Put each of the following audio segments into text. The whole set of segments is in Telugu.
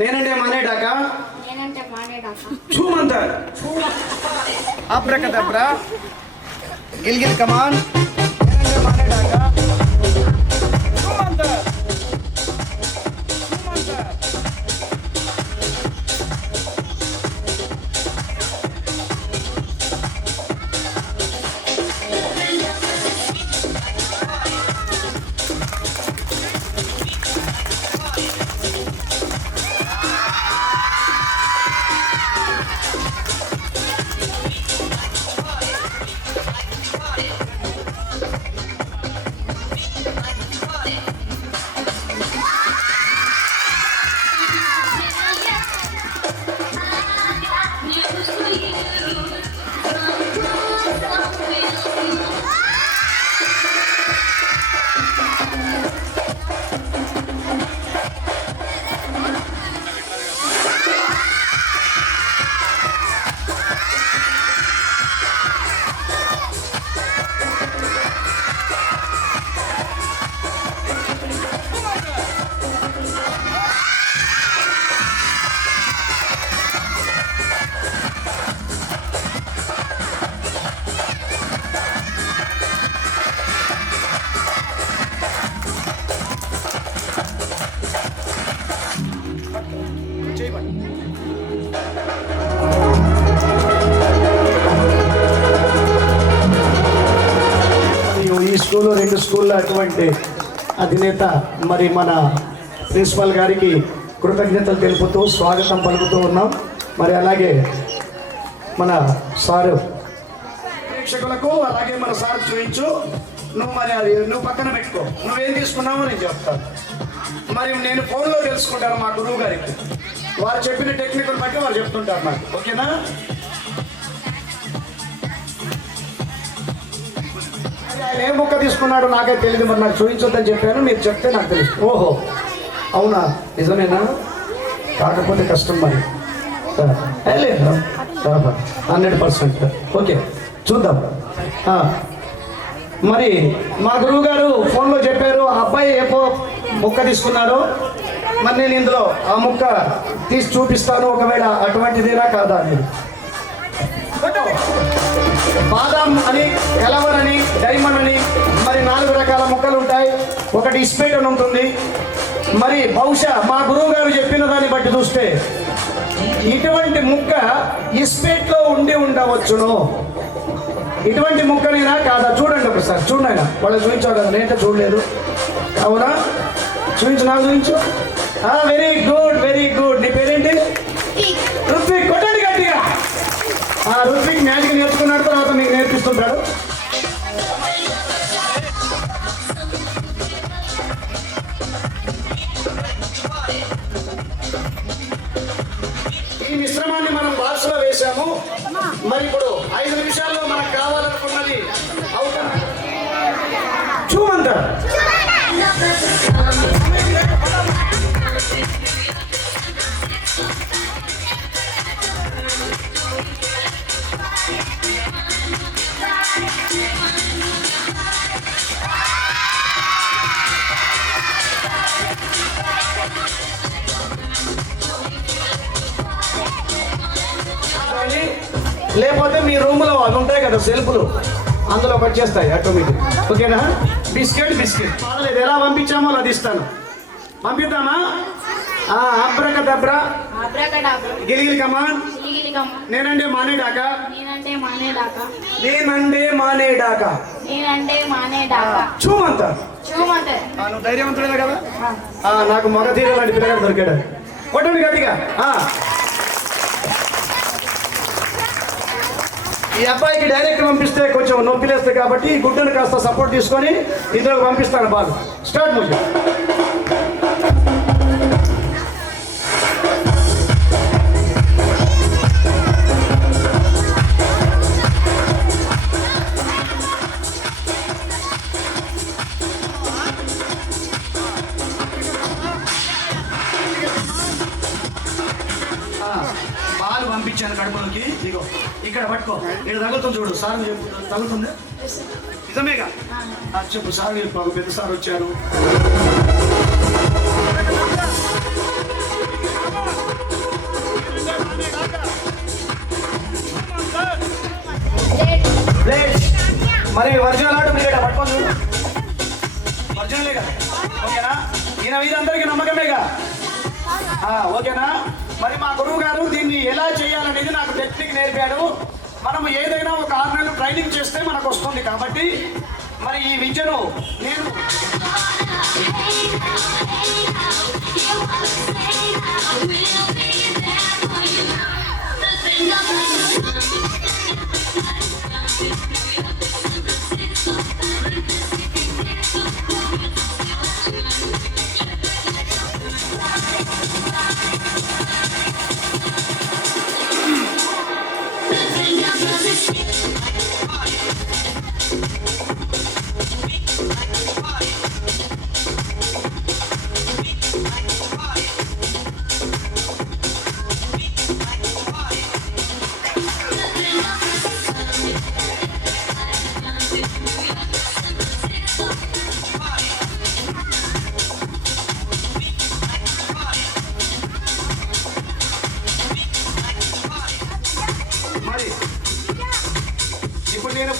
నేనంటే మానేడాక చూమంత అబ్రకదబ్రా గిల్గిల్ కమాన్ నేనంటే మానేడాక చూమంత ఈ స్కూల్లో 2 స్కూళ్ళ అటువంటి అధినేత మరి మన ప్రిన్సిపల్ గారికి కృతజ్ఞతలు తెలుపుతూ స్వాగతం పలుకుతూ ఉన్నాం. మరి అలాగే మన సారు ప్రేక్షకులకు అలాగే మన సార్ చూపించు. నువ్వు మరి అది నువ్వు పక్కన పెట్టుకో, నువ్వేం తీసుకున్నావో నేను చెప్తాను. మరి నేను ఫోన్లో తెలుసుకుంటాను మా గురువు గారికి, వారు చెప్పిన టెక్నిక్ని బట్టి వారు చెప్తుంటారు నాకు. ఓకేనా? ఆయన ఏ ముక్క తీసుకున్నాడో నాకే తెలియదు, మరి నాకు చూపించొద్దని చెప్పాను. మీరు చెప్తే నాకు తెలుసు. ఓహో అవునా, నిజమేనా? కాకపోతే కష్టం మరి. లేదు 100%. ఓకే చూద్దాం. మరి మా గురువు గారు ఫోన్లో చెప్పారు ఆ అబ్బాయి ఏ ముక్క తీసుకున్నారో. మరి నేను ఇందులో ఆ ముక్క తీసి చూపిస్తాను, ఒకవేళ అటువంటిదేనా కాదా అని. బాదాం అని, ఎలవర్ అని, డైమండ్ అని మరి 4 రకాల ముక్కలు ఉంటాయి. ఒకటి ఇస్పేట్ అని ఉంటుంది. మరి బహుశా మా గురువు గారు చెప్పిన దాన్ని బట్టి చూస్తే ఇటువంటి ముక్క ఇస్పేట్లో ఉండి ఉండవచ్చును. ఇటువంటి ముక్కనైనా కాదా చూడండి ఒకసారి. చూడండి వాళ్ళు చూపించాడు కదా, నేనైతే చూడలేదు. అవునా? చూపించు, నాకు చూపించు. Very good very good. నీ పేరేంటి? రుత్విక్. కొట్టండి గట్టిగా. రుత్విక్ మ్యాజిక్ నేర్చుకున్నాడు, తర్వాత మీకు నేర్పిస్తుంటాడు. ఈ మిశ్రమాన్ని మనం బాక్స్లో వేసాము. మరి ఇప్పుడు 5 నిమిషాల్లో మనకు కావాలనుకున్నది అవుతుంది. చూమంటారు. లేకపోతే మీ రూమ్లో అవి ఉంటాయి కదా సెల్ఫ్లు, అందులో వచ్చేస్తాయి ఆటోమేటిక్. ఓకేనా? బిస్కెట్ పర్లేదు, ఎలా పంపించామో అది ఇస్తాను. పంపిద్దామా? అబ్రకదబ్రా గిలిగిలి కమాన్ నేనంటే మానేడాక చూమంత. నువ్వు ధైర్యవంతుడే కదా. నాకు మగ తీర లాంటి పిల్లగాడు దొరికాడు. కొట్టండి గట్టిగా. ఈ అబ్బాయికి డైరెక్ట్ పంపిస్తే కొంచెం నొప్పి లేస్తుంది కాబట్టి ఈ గుడ్డను కాస్త సపోర్ట్ తీసుకొని ఇందులో పంపిస్తాను. Ball start. ముందు బాల్ పంపించాను కడుపులోకి. ఇగో ఇక్కడ పట్టుకో, ఇక్కడ తగులుతుంది చూడు. సార్ తగులుతుంది నిజమేగా? చెప్పు సార్, చెప్పు. పెద్ద సార్ వచ్చారు. ప్లేట్ మరి ఒరిజినల్ ఆర్డర్ మీరు పట్టుకోండి ఒరిజినలే కదా ఓకేనా ఈయన మీద అందరికీ నమ్మకమేగా ఓకేనా మరి మా గురువు గారు దీన్ని ఎలా చేయాలనేది నాకు టెక్నిక్ నేర్పాడు మనం ఏదైనా ఒక 6 నెలలు ట్రైనింగ్ చేస్తే మనకు వస్తుంది కాబట్టి మరి ఈ విద్యను నేను ఇప్పుడు నేను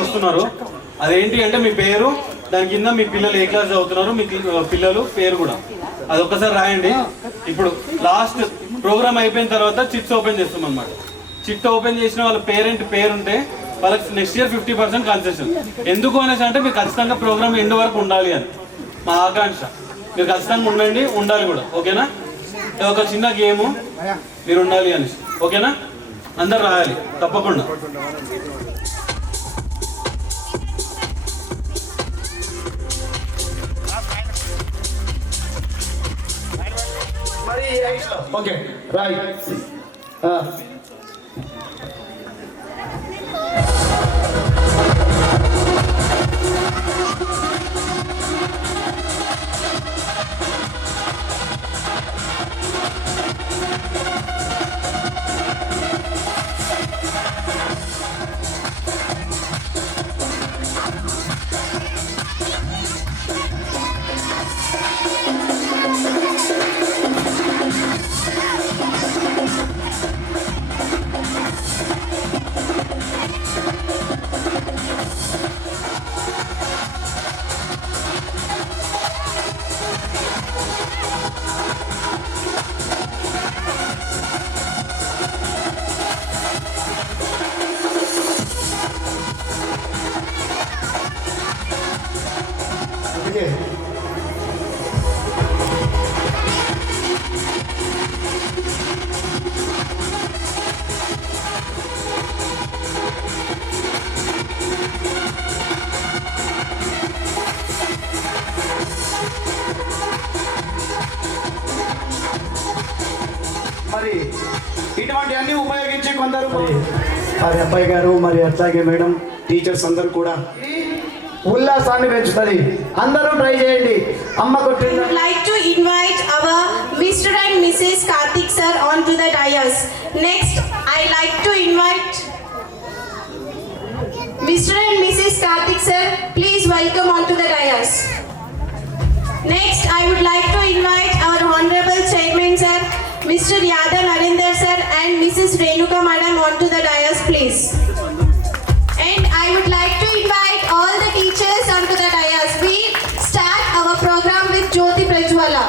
వస్తున్నారు అదేంటి అంటే మీ పేరు దాని కింద మీ పిల్లలు ఏ క్లాస్ చదువుతున్నారు మీ పిల్లలు పేరు కూడా అది ఒక్కసారి రాయండి. ఇప్పుడు లాస్ట్ ప్రోగ్రామ్ అయిపోయిన తర్వాత చిట్స్ ఓపెన్ చేస్తాం అన్నమాట. చిట్ ఓపెన్ చేసిన వాళ్ళ పేరెంట్ పేరుంటే వాళ్ళకి నెక్స్ట్ ఇయర్ 50% కన్సెషన్. ఎందుకు అనేసి అంటే మీరు ఖచ్చితంగా ప్రోగ్రామ్ ఎండ్ వరకు ఉండాలి అని మా ఆకాంక్ష. మీరు ఖచ్చితంగా ఉండాలి కూడా ఓకేనా. ఒక చిన్న గేము మీరు ఉండాలి అనేసి ఓకేనా. అందరు రాయాలి తప్పకుండా. Okay right. మరి ఇటువంటి అన్ని ఉపయోగించి కొందరు మరి అబ్బాయి గారు మరి అట్లాగే మేడం టీచర్స్ అందరూ కూడా ఉల్లాసాన్ని పెంచుతుంది. అందరూ ట్రై చేయండి. అమ్మ కొట్టింది. I would like to invite our Mr. and Mrs. Karthik sir onto the dais. Next, I like to invite Mr. and Mrs. Karthik sir. Please welcome onto the dais. Next, I would like to invite our Honorable Chairman sir, Mr. Yadav Narendra sir and Mrs. Renuka madam onto the dais, please. And I would like to invite all the teachers onto the dais. We start our program with Jyoti Prajwala.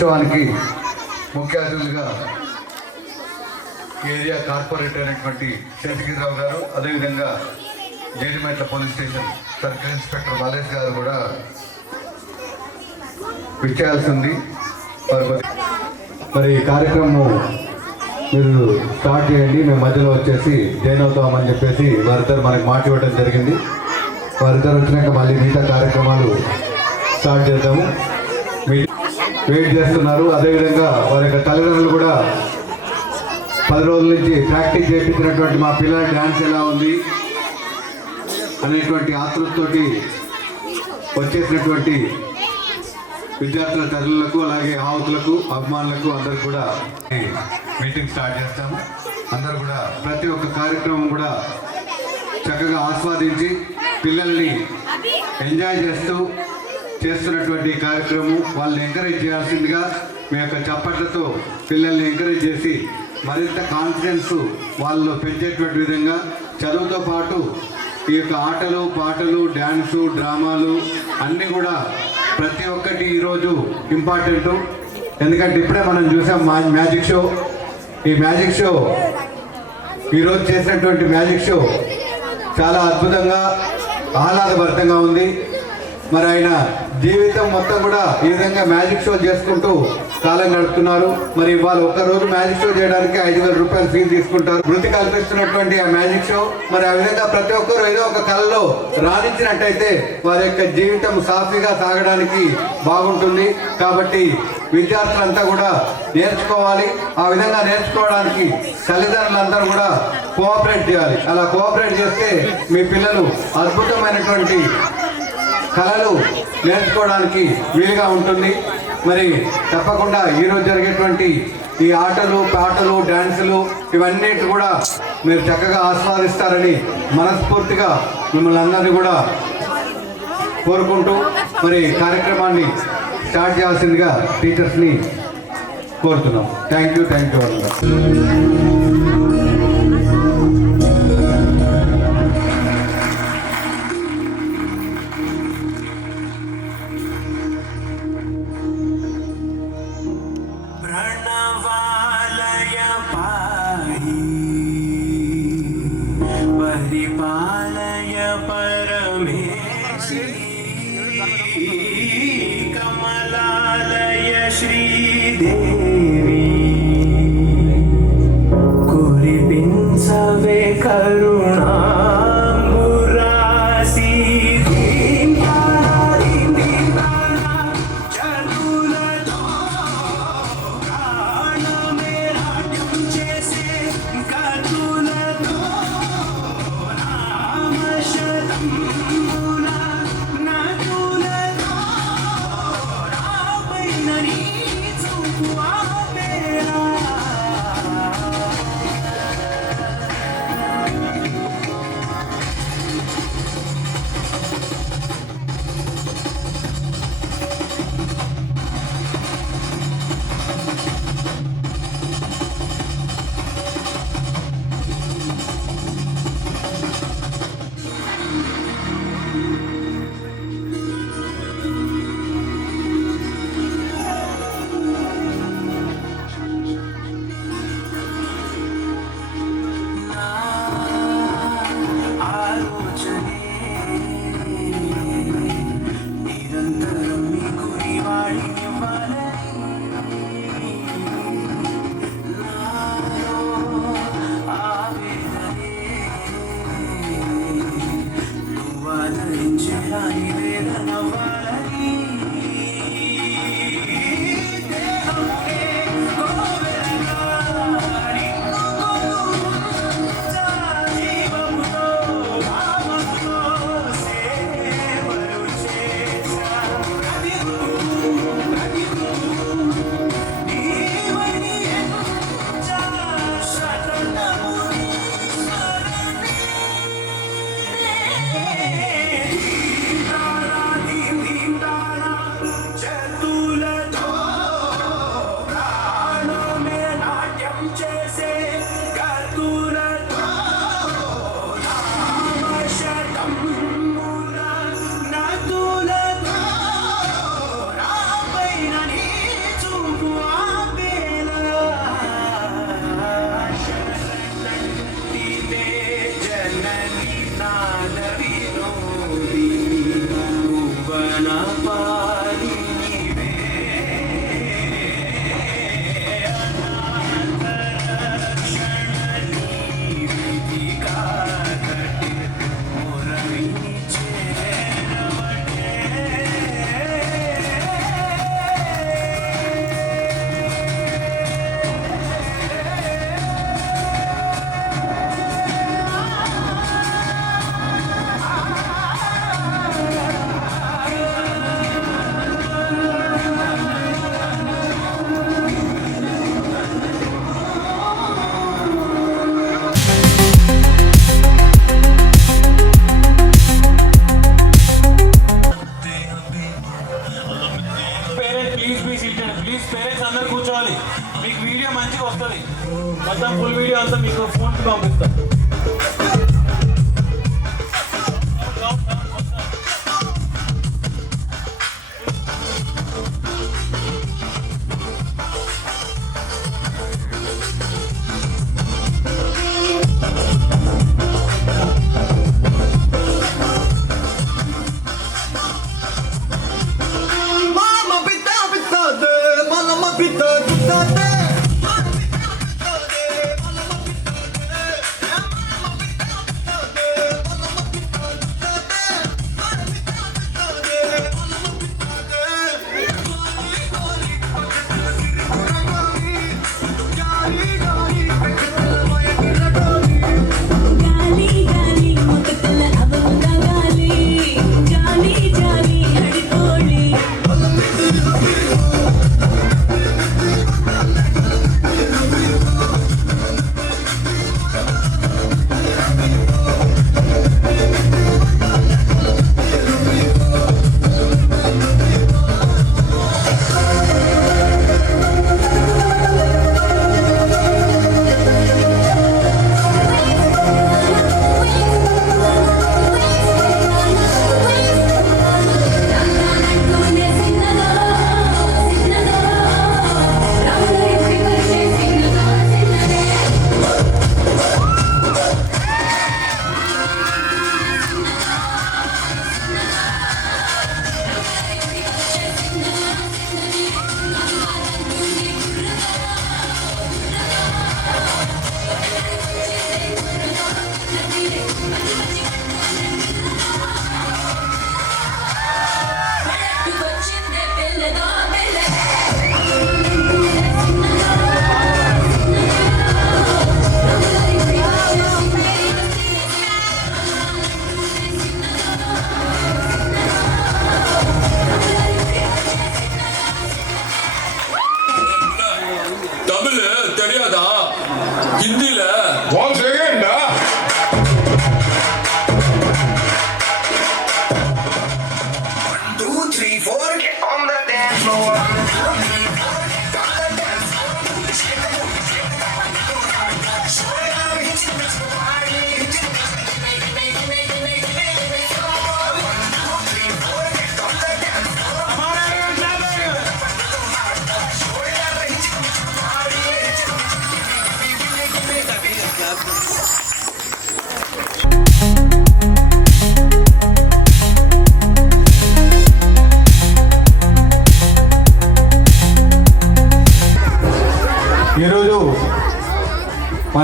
దినోత్సవానికి ముఖ్య అతిథులుగా ఏరియా కార్పొరేటర్ అయినటువంటి శేషగిరిరావు గారు, అదేవిధంగా Jeedimetla police station circle inspector Balesh గారు కూడా విచ్చేయాల్సి ఉంది. మరి ఈ కార్యక్రమం మీరు స్టార్ట్ చేయండి, మేము మధ్యలో వచ్చేసి జాయిన్ అవుతామని చెప్పేసి వారిద్దరు మనకి మాట ఇవ్వడం జరిగింది. వారిద్దరు వచ్చినాక మళ్ళీ మిగతా కార్యక్రమాలు స్టార్ట్ చేద్దాము. వెయిట్ చేస్తున్నారు. అదేవిధంగా వారి యొక్క తల్లిదండ్రులు కూడా 10 రోజుల నుంచి ప్రాక్టీస్ చేయించినటువంటి మా పిల్లల డ్యాన్స్ ఎలా ఉంది అనేటువంటి ఆతృతతోటి వచ్చేసినటువంటి విద్యార్థుల తల్లులకు, అలాగే ఆహుతులకు, అభిమానులకు అందరూ కూడా మీటింగ్ స్టార్ట్ చేస్తాము. అందరూ కూడా ప్రతి ఒక్క కార్యక్రమం కూడా చక్కగా ఆస్వాదించి పిల్లల్ని ఎంజాయ్ చేస్తూ చేస్తున్నటువంటి కార్యక్రమం వాళ్ళని ఎంకరేజ్ చేయాల్సిందిగా మీ యొక్క చప్పట్లతో పిల్లల్ని ఎంకరేజ్ చేసి మరింత కాన్ఫిడెన్స్ వాళ్ళు పెంచేటువంటి విధంగా చదువుతో పాటు ఈ యొక్క ఆటలు, పాటలు, డ్యాన్సు, డ్రామాలు అన్నీ కూడా ప్రతి ఒక్కటి ఈరోజు ఇంపార్టెంట్. ఎందుకంటే ఇప్పుడే మనం చూసాం మ్యాజిక్ షో. ఈ మ్యాజిక్ షో ఈరోజు చేసినటువంటి మ్యాజిక్ షో చాలా అద్భుతంగా, ఆహ్లాదభరితంగా ఉంది. మరి ఆయన జీవితం మొత్తం కూడా ఈ విధంగా మ్యాజిక్ షో చేసుకుంటూ కాలం గడుపుతున్నారు. మరి వాళ్ళు ఒక్కరోజు మ్యాజిక్ షో చేయడానికి 5,000 రూపాయలు ఫీజు తీసుకుంటారు. వృత్తి కల్పిస్తున్నటువంటి ఆ మ్యాజిక్ షో మరి ఆ విధంగా ప్రతి ఒక్కరు ఏదో ఒక కళలో రాణించినట్టయితే వారి యొక్క జీవితం సాఫీగా సాగడానికి బాగుంటుంది. కాబట్టి విద్యార్థులంతా కూడా నేర్చుకోవాలి. ఆ విధంగా నేర్చుకోవడానికి తల్లిదండ్రులందరూ కూడా కోఆపరేట్ చేయాలి. అలా కోఆపరేట్ చేస్తే మీ పిల్లలు అద్భుతమైనటువంటి కళలు నేర్చుకోవడానికి వీలుగా ఉంటుంది. మరి తప్పకుండా ఈరోజు జరిగేటువంటి ఈ ఆటలు, పాటలు, డ్యాన్సులు ఇవన్నిటి కూడా మీరు చక్కగా ఆస్వాదిస్తారని మనస్ఫూర్తిగా మిమ్మల్ని అందరినీ కూడా కోరుకుంటూ మరి కార్యక్రమాన్ని స్టార్ట్ చేయాల్సిందిగా టీచర్స్ని కోరుతున్నాం. థ్యాంక్ యూ परिपालय परमेशी कमलालय श्रीदेवी कुरिपिंचवे करुणांबुरासी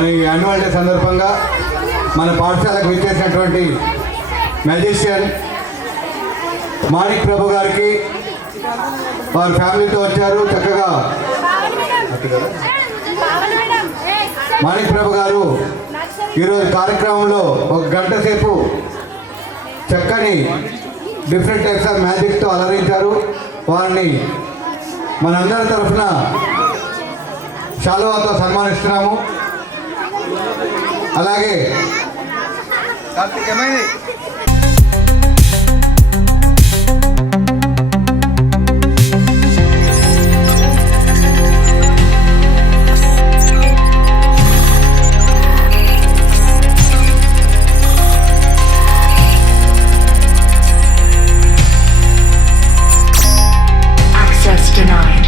ఈ యాన్యువల్ డే సందర్భంగా మన పాఠశాలకు విచ్చేసినటువంటి మ్యాజిషియన్ మాణిక్ ప్రభు గారికి వారి ఫ్యామిలీతో వచ్చారు. చక్కగా మాణిక్ ప్రభు గారు ఈరోజు కార్యక్రమంలో 1 గంట సేపు చక్కని డిఫరెంట్ టైప్స్ ఆఫ్ మ్యాజిక్తో అలరించారు. వారిని మనందరి తరఫున శాలువాతో సన్మానిస్తున్నాము. అలాగే Access denied.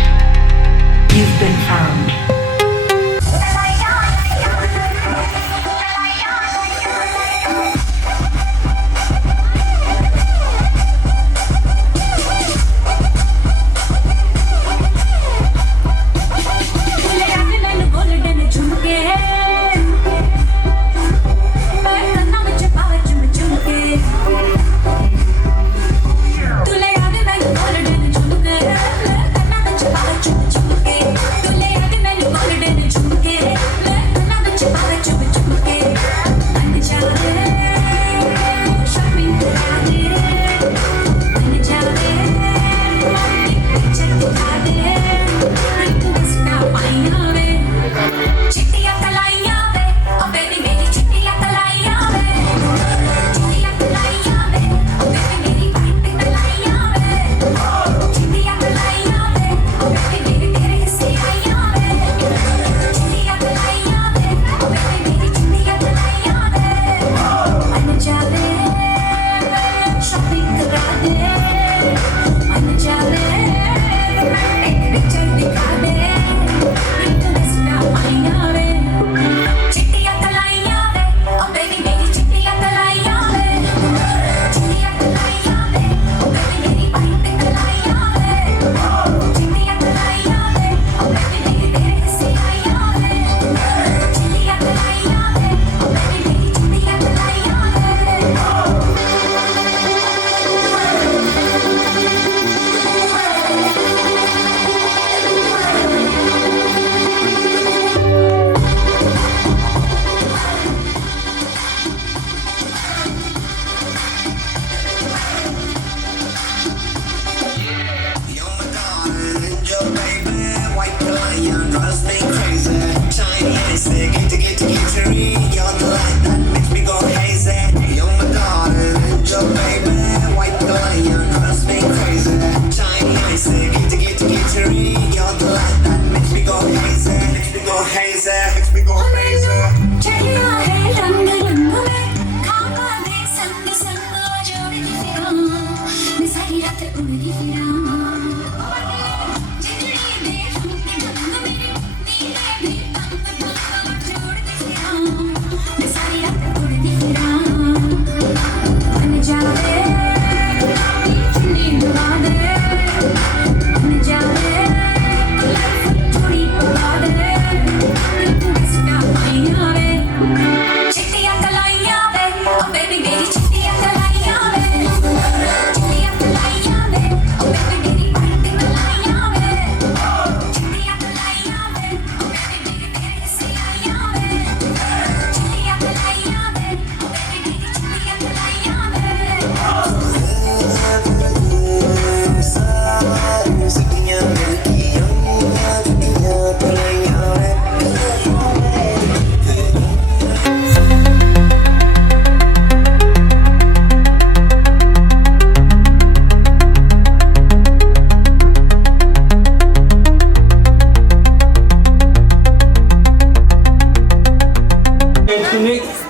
You've been found.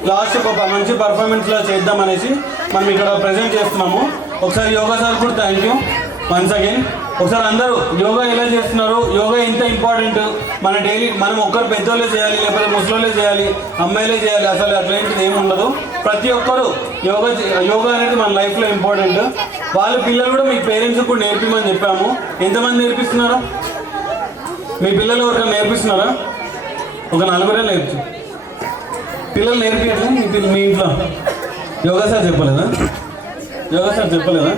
Last ఒక మంచి పర్ఫార్మెన్స్ లా చేద్దాం అనేసి మనం ఇక్కడ ప్రెజెంట్ చేస్తున్నాము. ఒకసారి యోగా సార్ కూడా థ్యాంక్ యూ వన్స్ అగైన్. ఒకసారి అందరూ యోగా ఎలా చేస్తున్నారు, యోగా ఎంత ఇంపార్టెంట్, మన డైలీ మనం ఒక్కరు పెద్దోళ్ళే చేయాలి లేకపోతే ముసలోళ్ళే చేయాలి అమ్మాయిలే చేయాలి అసలు అట్లాంటిది ఏమి ఉండదు. ప్రతి ఒక్కరు యోగా అనేది మన లైఫ్లో ఇంపార్టెంట్. వాళ్ళ పిల్లలు కూడా మీ పేరెంట్స్ కూడా నేర్పిమని చెప్పాము. ఎంతమంది నేర్పిస్తున్నారు? మీ పిల్లలు ఎవరికైనా నేర్పిస్తున్నారా? ఒక 4 నేర్పించు. పిల్లలు నేర్పించట్లే మీ ఇంట్లో యోగా సార్ చెప్పలేదా? యోగా సార్ చెప్పలేదా?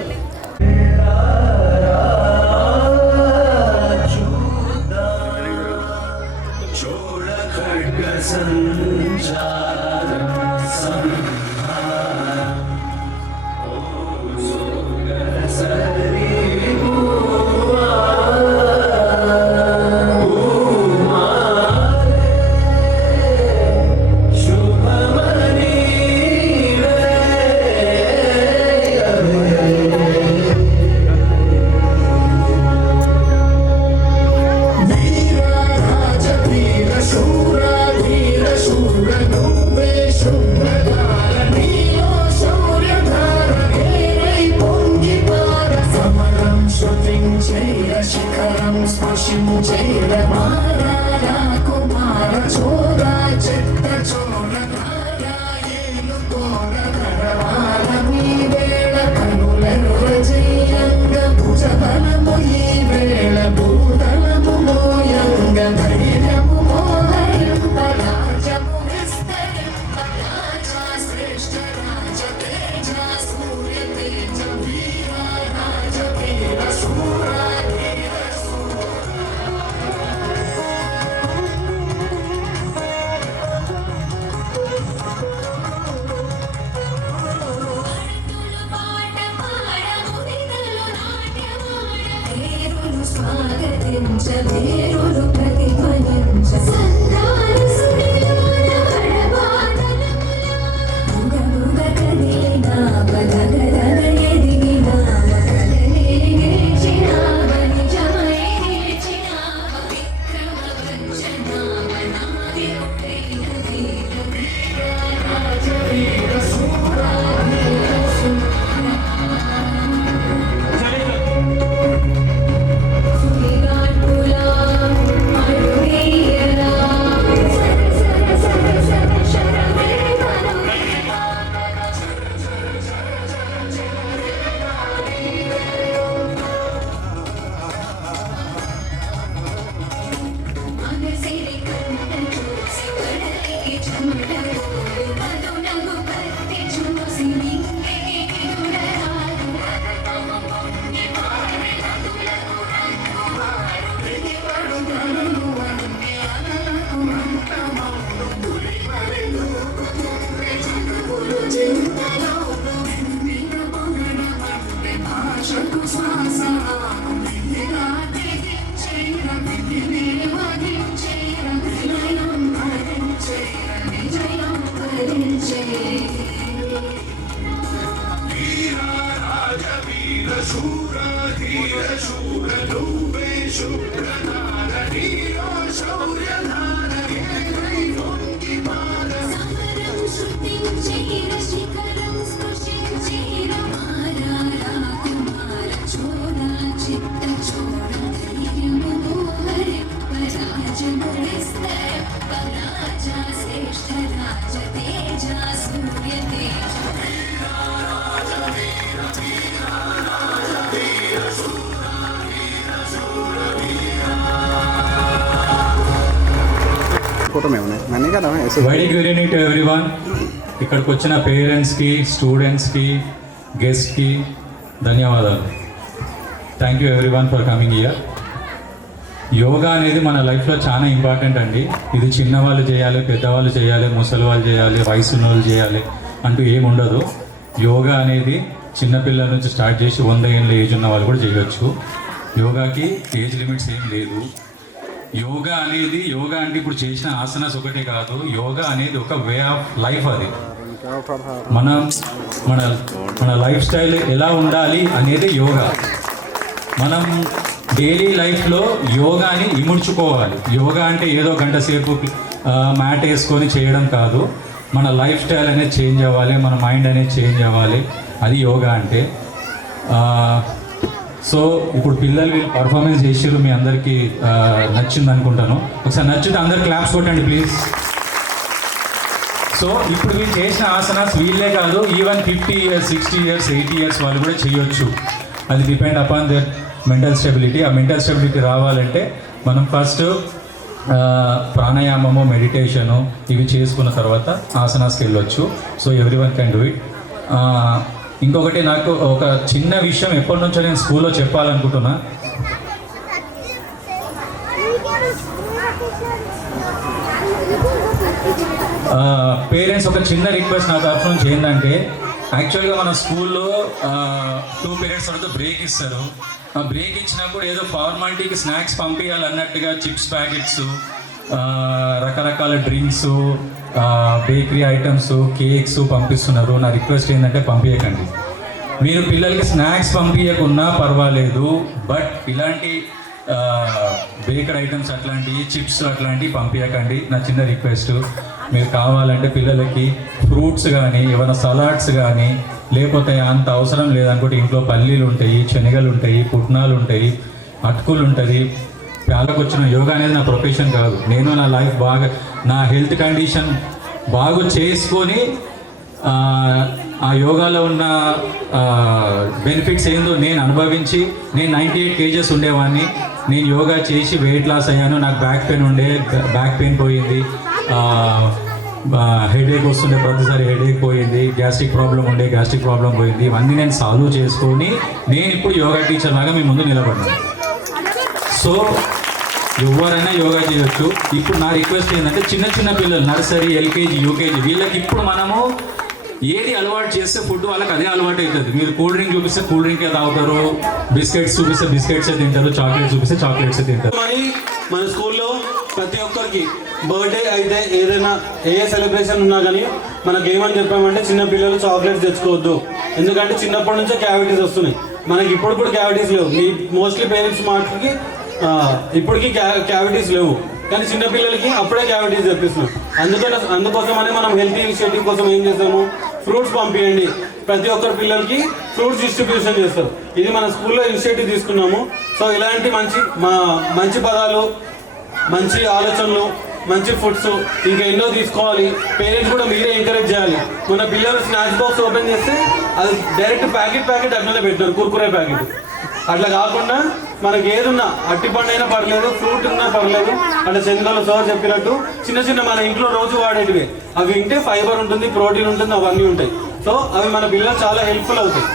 Very good evening to everyone. ఇక్కడికి వచ్చిన పేరెంట్స్కి, స్టూడెంట్స్కి, గెస్ట్కి ధన్యవాదాలు. Thank you everyone for coming here. Yoga అనేది మన లైఫ్లో చాలా ఇంపార్టెంట్ అండి. ఇది చిన్నవాళ్ళు చేయాలి, పెద్దవాళ్ళు చేయాలి, ముసలి వాళ్ళు చేయాలి, వయసు ఉన్న వాళ్ళు చేయాలి అంటూ ఏముండదు. యోగా అనేది చిన్నపిల్లల నుంచి స్టార్ట్ చేసి 100 ఏళ్ళ ఏజ్ ఉన్న వాళ్ళు కూడా చేయొచ్చు. యోగాకి ఏజ్ లిమిట్స్ ఏం లేదు. యోగా అంటే ఇప్పుడు చేసిన ఆసనాస్ ఒకటే కాదు, యోగా అనేది ఒక వే ఆఫ్ లైఫ్. అది మన లైఫ్ స్టైల్ ఎలా ఉండాలి అనేది యోగా. మనం డైలీ లైఫ్లో యోగాని ఇముడ్చుకోవాలి. యోగా అంటే ఏదో గంట సేపు మ్యాట్ వేసుకొని చేయడం కాదు. మన లైఫ్ స్టైల్ అనేది చేంజ్ అవ్వాలి, మన మైండ్ అనేది చేంజ్ అవ్వాలి. అది యోగా అంటే. సో ఇప్పుడు పిల్లలు వీళ్ళు పర్ఫార్మెన్స్ చేసారు, మీ అందరికీ నచ్చింది అనుకుంటాను. ఒకసారి నచ్చితే అందరు క్లాప్స్ కొట్టండి ప్లీజ్. సో ఇప్పుడు వీళ్ళు చేసిన ఆసనాస్ వీళ్ళే కాదు, ఈవెన్ 50 years, 60 years, 80 years వాళ్ళు కూడా చేయొచ్చు. అది depend upon there mental stability. ఆ మెంటల్ స్టెబిలిటీ రావాలంటే మనం ఫస్ట్ ప్రాణాయామము, మెడిటేషను ఇవి చేసుకున్న తర్వాత ఆసనాస్కి వెళ్ళొచ్చు. So everyone can do it. ఇంకొకటి నాకు ఒక చిన్న విషయం ఎప్పటి నుంచో నేను స్కూల్లో చెప్పాలనుకుంటున్నా. పేరెంట్స్ ఒక చిన్న రిక్వెస్ట్ నా తరఫు నుంచి ఏంటంటే, యాక్చువల్గా మన స్కూల్లో 2 periods తర్వాత బ్రేక్ ఇస్తారు. ఆ బ్రేక్ ఇచ్చినప్పుడు ఏదో ఫార్మాలిటీకి స్నాక్స్ పంపించాలన్నట్టుగా చిప్స్ ప్యాకెట్స్, రకరకాల డ్రింక్స్, బేకరీ ఐటమ్స్, కేక్స్ పంపిస్తున్నారు. నా రిక్వెస్ట్ ఏంటంటే పంపించకండి. మీరు పిల్లలకి స్నాక్స్ పంపించకున్నా పర్వాలేదు, బట్ ఇలాంటి బేకరీ ఐటమ్స్ అట్లాంటివి, చిప్స్ అట్లాంటివి పంపించకండి. నా చిన్న రిక్వెస్ట్. మీరు కావాలంటే పిల్లలకి ఫ్రూట్స్ కానీ, ఏమైనా సలాడ్స్ కానీ, లేకపోతే అంత అవసరం లేదనుకుంటే ఇంట్లో పల్లీలు ఉంటాయి, శనగలు ఉంటాయి, పుట్నాలు ఉంటాయి, అటుకులు ఉంటుంది. ప్యాలకు వచ్చిన యోగా అనేది నా ప్రొఫెషన్ కాదు. నేను నా లైఫ్ బాగా, నా హెల్త్ కండిషన్ బాగు చేసుకొని ఆ యోగాలో ఉన్న బెనిఫిట్స్ ఏందో నేను అనుభవించి, నేను 98 kgs ఉండేవాడిని. నేను యోగా చేసి వెయిట్ లాస్ అయ్యాను. నాకు బ్యాక్ పెయిన్ ఉండే, బ్యాక్ పెయిన్ పోయింది. హెడేక్ వస్తుండే, ప్రతిసారి హెడేక్ పోయింది. గ్యాస్ట్రిక్ ప్రాబ్లం ఉండే, గ్యాస్ట్రిక్ ప్రాబ్లం పోయింది. ఇవన్నీ నేను సాల్వ్ చేసుకొని నేను ఇప్పుడు యోగా టీచర్ లాగా మీ ముందు నిలబడ్డాను. సో ఎవరైనా యోగా చేయొచ్చు. ఇప్పుడు నా రిక్వెస్ట్ ఏంటంటే, చిన్న చిన్న పిల్లలు నర్సరీ, ఎల్కేజీ, యూకేజీ వీళ్ళకి ఇప్పుడు మనము ఏది అలవాటు చేస్తే ఫుడ్ వాళ్ళకి అదే అలవాటు అవుతుంది. మీరు కూల్ డ్రింక్ చూపిస్తే కూల్ డ్రింకే తాగుతారు, బిస్కెట్స్ చూపిస్తే బిస్కెట్సే తింటారు, చాక్లెట్స్ చూపిస్తే చాక్లెట్సే తింటారు. మరి మన స్కూల్లో ప్రతి ఒక్కరికి బర్త్డే అయితే ఏదైనా ఏ సెలబ్రేషన్ ఉన్నా కానీ మనకి ఏమని చెప్పామంటే, చిన్న పిల్లలు చాక్లెట్స్ తెచ్చుకోవద్దు, ఎందుకంటే చిన్నప్పటి నుంచే క్యావిటీస్ వస్తున్నాయి. మనకి ఇప్పుడు కూడా క్యావిటీస్ లేవు. మీ మోస్ట్లీ పేరెంట్స్ మాటలకి ఇప్పటికీ క్యావిటీస్ లేవు, కానీ చిన్నపిల్లలకి అప్పుడే క్యావిటీస్ తెప్పిస్తున్నాం. అందుకోసమనే మనం హెల్తీ ఇనిషియేటివ్ కోసం ఏం చేస్తాము, ఫ్రూట్స్ పంపించండి. ప్రతి ఒక్కరి పిల్లలకి ఫ్రూట్స్ డిస్ట్రిబ్యూషన్ చేస్తారు. ఇది మన స్కూల్లో ఇనిషియేటివ్ తీసుకున్నాము. సో ఇలాంటి మంచి పదాలు, మంచి ఆలోచనలు, మంచి ఫుడ్స్ ఇంకా ఎన్నో తీసుకోవాలి. పేరెంట్స్ కూడా మీరే ఎంకరేజ్ చేయాలి. మన పిల్లలు స్నాక్స్ బాక్స్ ఓపెన్ చేస్తే అది డైరెక్ట్ ప్యాకెట్ అట్లనే పెట్టినారు, కుర్కురే ప్యాకెట్. అట్లా కాకుండా మనకి ఏదున్నా, అట్టి పండు అయినా పర్లేదు, ఫ్రూట్ ఉన్నా పర్లేదు, అట్లా శనగలు సార్ చెప్పినట్టు చిన్న మన ఇంట్లో రోజు వాడేటివి అవి తింటే ఫైబర్ ఉంటుంది, ప్రోటీన్ ఉంటుంది, అవన్నీ ఉంటాయి. సో అవి మన పిల్లలు చాలా హెల్ప్ఫుల్ అవుతాయి.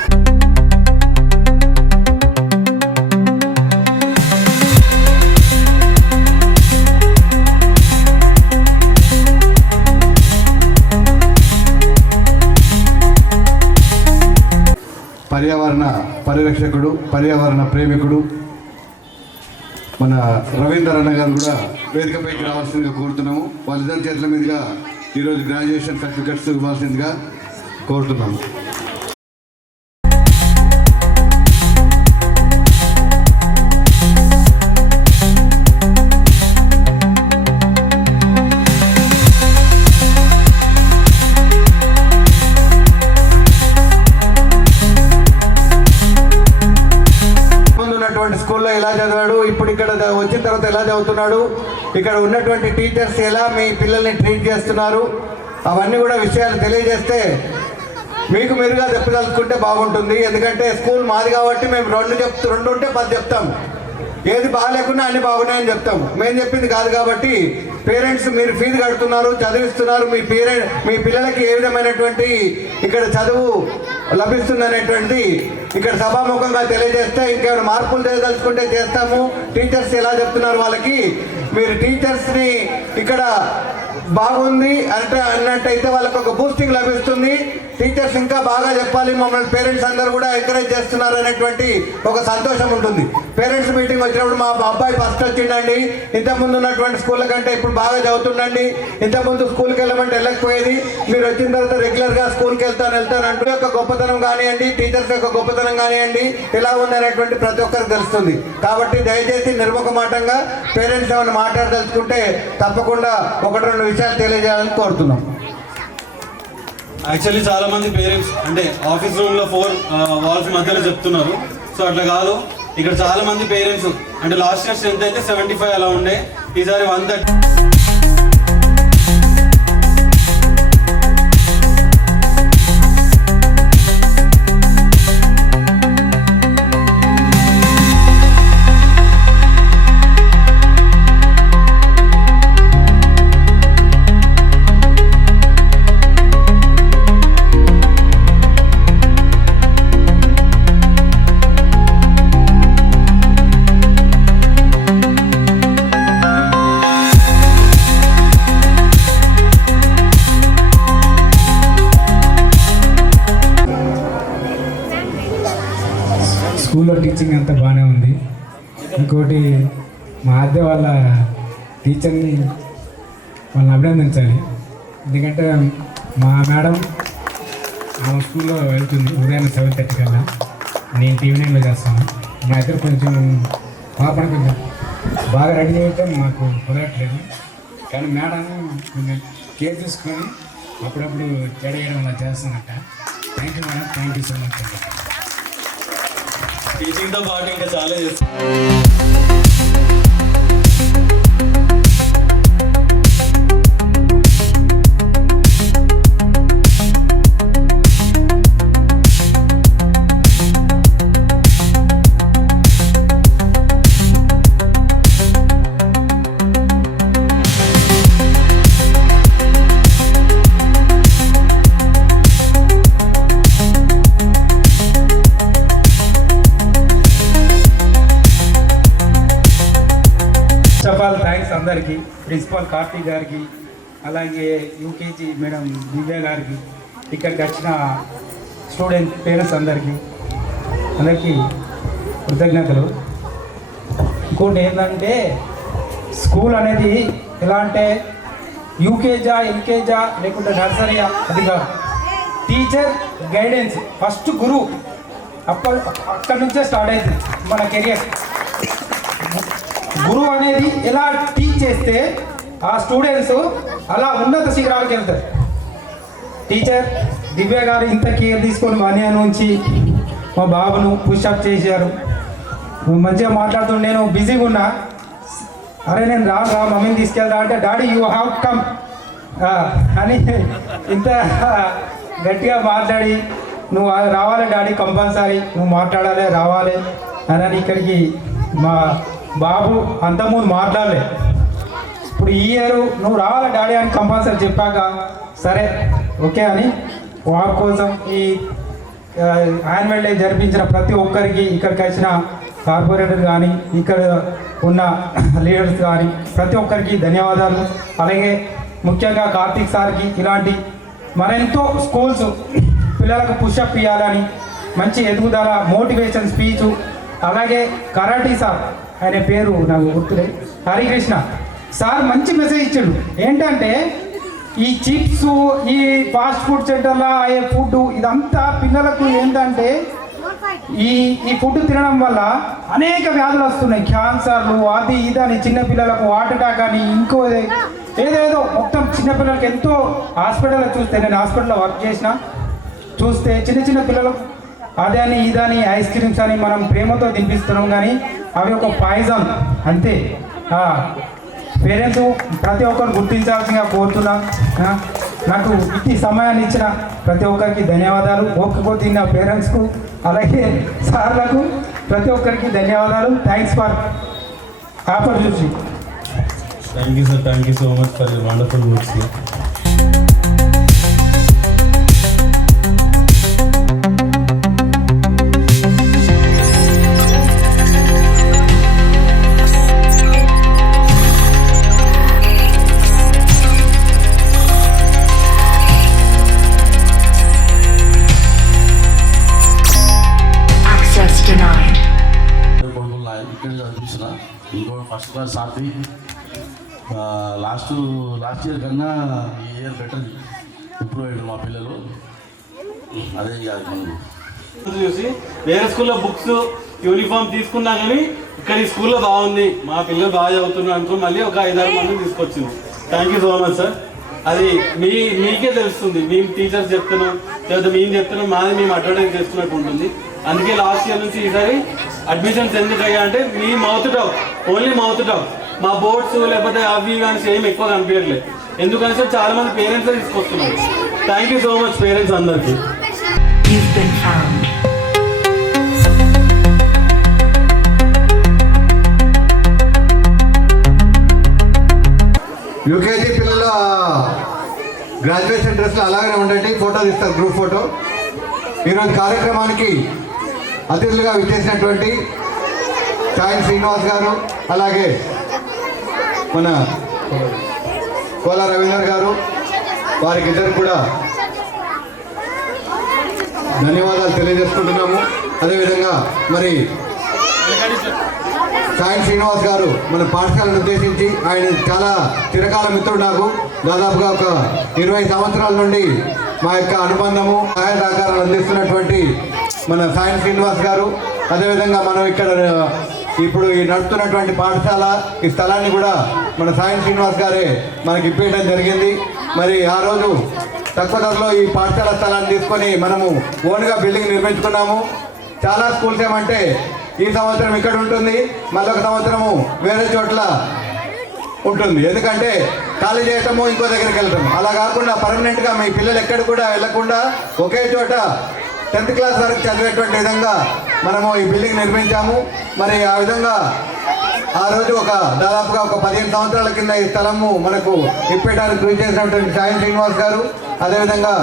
పర్యావరణ పరిరక్షకుడు, పర్యావరణ ప్రేమికుడు మన రవీందర్ అన్న గారు కూడా వేదికపైకి రావాల్సిందిగా కోరుతున్నాము. వాళ్ళిద్దరి చేతుల మీదుగా ఈరోజు గ్రాడ్యుయేషన్ సర్టిఫికెట్స్ ఇవ్వాల్సిందిగా కోరుతున్నాము. స్కూల్లో ఎలా చదివాడు, ఇప్పుడు ఇక్కడ వచ్చిన తర్వాత ఎలా చదువుతున్నాడు, ఇక్కడ ఉన్నటువంటి టీచర్స్ ఎలా మీ పిల్లల్ని ట్రీట్ చేస్తున్నారు, అవన్నీ కూడా విషయాలు తెలియజేస్తే మీకు మీరుగా చెప్పదలుచుకుంటే బాగుంటుంది. ఎందుకంటే స్కూల్ మాది కాబట్టి మేము రెండు ఉంటే 10 చెప్తాం. ఏది బాగాలేకున్నా అన్ని బాగున్నాయని చెప్తాం. మేము చెప్పింది కాదు కాబట్టి పేరెంట్స్ మీరు ఫీజు కడుతున్నారు, చదివిస్తున్నారు, మీ పిల్లలకి ఏ విధమైనటువంటి ఇక్కడ చదువు లభిస్తుంది ఇక్కడ సభాముఖంగా తెలియజేస్తే, ఇంకేమైనా మార్పులు చేయదలుచుకుంటే చేస్తాము. టీచర్స్ ఎలా చెప్తున్నారు వాళ్ళకి, మీరు టీచర్స్ని ఇక్కడ బాగుంది అన్నట్టయితే వాళ్ళకి ఒక బూస్టింగ్ లభిస్తుంది. టీచర్స్ ఇంకా బాగా చెప్పాలి, మమ్మల్ని పేరెంట్స్ అందరూ కూడా ఎంకరేజ్ చేస్తున్నారు అనేటువంటి ఒక సంతోషం ఉంటుంది. పేరెంట్స్ మీటింగ్ వచ్చినప్పుడు మా అబ్బాయి ఫస్ట్ వచ్చిండండి, ఇంతకుముందు ఉన్నటువంటి స్కూళ్ళ కంటే ఇప్పుడు బాగా చదువుతుండండి, ఇంతకుముందు స్కూల్కి వెళ్ళమంటే వెళ్ళకపోయేది, మీరు వచ్చిన తర్వాత రెగ్యులర్గా స్కూల్కి వెళ్తాను అంటూ యొక్క గొప్పతనం కానివ్వండి, టీచర్స్ యొక్క గొప్పతనం కానివ్వండి, ఎలా ఉందనేటువంటి ప్రతి ఒక్కరికి తెలుస్తుంది. కాబట్టి దయచేసి నిర్ముఖమాటంగా పేరెంట్స్ ఏమైనా మాట్లాడదలుచుకుంటే తప్పకుండా 1-2 విషయాలు తెలియజేయాలని కోరుతున్నాం. యాక్చువల్లీ చాలా మంది పేరెంట్స్ అంటే ఆఫీస్ రూమ్ లో 4 వాల్స్ మధ్యలో చెప్తున్నారు. సో అట్లా కాదు, ఇక్కడ చాలా మంది పేరెంట్స్ అంటే లాస్ట్ ఇయర్ స్ట్రెంత్ అయితే 75 అలా ఉండే, ఈసారి 130. స్కూల్లో టీచింగ్ అంతా బాగానే ఉంది. ఇంకోటి మా అద్దె వాళ్ళ టీచర్ని వాళ్ళని అభినందించాలి. ఎందుకంటే మా మేడం ఆమె స్కూల్లో వెళ్తుంది ఉదయం 7:30 కల్లా, నేను టీవీ9లో చేస్తాను. మా ఇద్దరు కొంచెం పాపను కొంచెం బాగా రెడీ చేయటం మాకు కుదరట్లేదు. కానీ మేడం కొంచెం కేర్ తీసుకొని అప్పుడప్పుడు చెడగడం అలా చేస్తానట. Thank you madam, thank you so much. టీచింగ్తో పాటు ఇంకా చాలా చేస్తాం. థ్యాంక్స్ అందరికీ, ప్రిన్సిపాల్ కార్తీక్ గారికి, అలాగే యూకేజీ మేడం దివ్య గారికి, ఇక్కడికి వచ్చిన స్టూడెంట్ పేరెంట్స్ అందరికీ కృతజ్ఞతలు. ఇంకోటి ఏంటంటే స్కూల్ అనేది ఎలా అంటే యూకేజా ఎల్కేజా లేకుంటే నర్సరీయా అది కాదు, టీచర్ గైడెన్స్ ఫస్ట్ గురువు. అక్కడి నుంచే స్టార్ట్ అవుతుంది మన కెరియర్. గురువు అనేది ఎలా టీచ్ చేస్తే ఆ స్టూడెంట్స్ అలా ఉన్నత శిఖరాలకు వెళ్తారు. టీచర్ దివ్య గారు ఇంత కేర్ తీసుకొని మనీ నుంచి మా బాబును పుషప్ చేశారు. మంచిగా మాట్లాడుతూ నేను బిజీగా ఉన్నా, అరే నేను రా మమ్మీని తీసుకెళ్తా అంటే డాడీ యూ హ్యావ్ కమ్ అని ఇంత గట్టిగా మాట్లాడి నువ్వు రావాలి డాడీ, కంపల్సరీ నువ్వు మాట్లాడాలి రావాలి అని ఇక్కడికి మా బాబు అంతకుముందు మాట్లాడలే. ఇప్పుడు ఈ ఇయర్ నువ్వు రావాలి డాడీ అని కంపల్సరీ చెప్పాక సరే ఓకే అని వారి కోసం ఈ యాన్యువల్ డే జరిపించిన ప్రతి ఒక్కరికి, ఇక్కడికి వచ్చిన కార్పొరేటర్ కానీ ఇక్కడ ఉన్న లీడర్స్ కానీ ప్రతి ఒక్కరికి ధన్యవాదాలు. అలాగే ముఖ్యంగా కార్తీక్ సార్కి ఇలాంటి మరెంతో స్కూల్స్ పిల్లలకు పుషప్ ఇవ్వాలని మంచి ఎదుగుదల మోటివేషన్ స్పీచ్. అలాగే కరాటీ సార్, ఆయన పేరు నాకు గుర్తులే, హరికృష్ణ సార్ మంచి మెసేజ్ ఇచ్చాడు. ఏంటంటే ఈ చిప్స్ ఈ ఫాస్ట్ ఫుడ్ సెంటర్లో అయ్యే ఫుడ్ ఇదంతా పిల్లలకు ఏంటంటే ఈ ఫుడ్ తినడం వల్ల అనేక వ్యాధులు వస్తున్నాయి, క్యాన్సర్లు అది ఇది అని, చిన్నపిల్లలకు హార్ట్ అటాక్ అని ఇంకో ఏదేదో మొత్తం చిన్నపిల్లలకి ఎంతో హాస్పిటల్లో చూస్తే, నేను హాస్పిటల్లో వర్క్ చేసిన చూస్తే చిన్న పిల్లలకు అదని ఇదని ఐస్ క్రీమ్స్ అని మనం ప్రేమతో తినిపిస్తున్నాం, కానీ అవి ఒక పాయిజన్ అంతే. పేరెంట్స్ ప్రతి ఒక్కరు గుర్తించాల్సిందిగా కోరుతున్నా. నాకు ఇట్టి సమయాన్ని ఇచ్చిన ప్రతి ఒక్కరికి ధన్యవాదాలు. ఒక్కొక్క తిన్న పేరెంట్స్కు అలాగే సార్లకు ప్రతి ఒక్కరికి ధన్యవాదాలు. Thanks for opportunity. Thank you sir, thank you so much for your wonderful words. ఇంకో first class Satvik, last year కన్నా ఈ ఇయర్ బెటర్ ఇంప్రూవ్ అయ్యాడు మా పిల్లలు. అదే చూసి వేరే స్కూల్లో బుక్స్ యూనిఫామ్ తీసుకున్నా కానీ ఇక్కడ ఈ స్కూల్లో బాగుంది, మా పిల్లలు బాగా చదువుతున్నారు అనుకో మళ్ళీ ఒక 5-6 మందిని తీసుకొచ్చింది. Thank you so much sir. అది మీకే తెలుస్తుంది, మేము టీచర్స్ చెప్తున్నాం లేదా మేము చెప్తున్నాం, మాది మేము అడ్వర్టైజ్ చేస్తున్నట్టు ఉంటుంది. అందుకే లాస్ట్ ఇయర్ నుంచి ఈసారి అడ్మిషన్స్ ఎందుకు అయ్యా అంటే మీ mouth talk, only mouth talk, మా బోర్డ్స్ లేకపోతే అవి కానీ సేమ్ ఎక్కువ కనిపించట్లేదు. ఎందుకని సార్ చాలా మంది పేరెంట్స్ తీసుకొస్తున్నారు. Thank you so much parents అందరికీ. You've been found. యూకేజీ పిల్లలు గ్రాడ్యుయేషన్ డ్రెస్లో అలాగనే ఉండండి, ఫోటో తీస్తారు, గ్రూప్ ఫోటో. ఈరోజు కార్యక్రమానికి అతిథులుగా విచ్చేసినటువంటి సాయి శ్రీనివాస్ గారు, అలాగే మన కోల రవీందర్ గారు, వారికి ఇద్దరు కూడా ధన్యవాదాలు తెలియజేసుకుంటున్నాము. అదేవిధంగా మరి సాయి శ్రీనివాస్ గారు మన పాఠశాలను ఉద్దేశించి, ఆయన చాలా చిరకాల మిత్రుడు నాకు. దాదాపుగా ఒక 20 సంవత్సరాల నుండి మా యొక్క అనుబంధము, సహాయ సహకారాలు అందిస్తున్నటువంటి మన సాయి శ్రీనివాస్ గారు. అదేవిధంగా మనం ఇక్కడ ఇప్పుడు ఈ నడుస్తున్నటువంటి పాఠశాల ఈ స్థలాన్ని కూడా మన సాయి శ్రీనివాస్ గారే మనకి ఇప్పించడం జరిగింది. మరి ఆ రోజు తక్కువ ధరలో ఈ పాఠశాల స్థలాన్ని తీసుకొని మనము ఓన్గా బిల్డింగ్ నిర్మించుకున్నాము. చాలా స్కూల్స్ ఏమంటే ఈ సంవత్సరం ఇక్కడ ఉంటుంది, మళ్ళొక సంవత్సరము వేరే చోట్ల ఉంటుంది. ఎందుకంటే ఖాళీ చేయటము, ఇంకో దగ్గరికి వెళ్ళటము. అలా కాకుండా పర్మనెంట్గా మీ పిల్లలు ఎక్కడ కూడా వెళ్ళకుండా ఒకే చోట 10th క్లాస్ వరకు చదివేటువంటి విధంగా మనము ఈ బిల్డింగ్ నిర్మించాము. మరి ఆ విధంగా ఆ రోజు దాదాపుగా ఒక 15 సంవత్సరాల కింద ఈ స్థలము మనకు ఇప్పేయడానికి కృషి చేసినటువంటి సాయి శ్రీనివాస్ గారు, అదేవిధంగా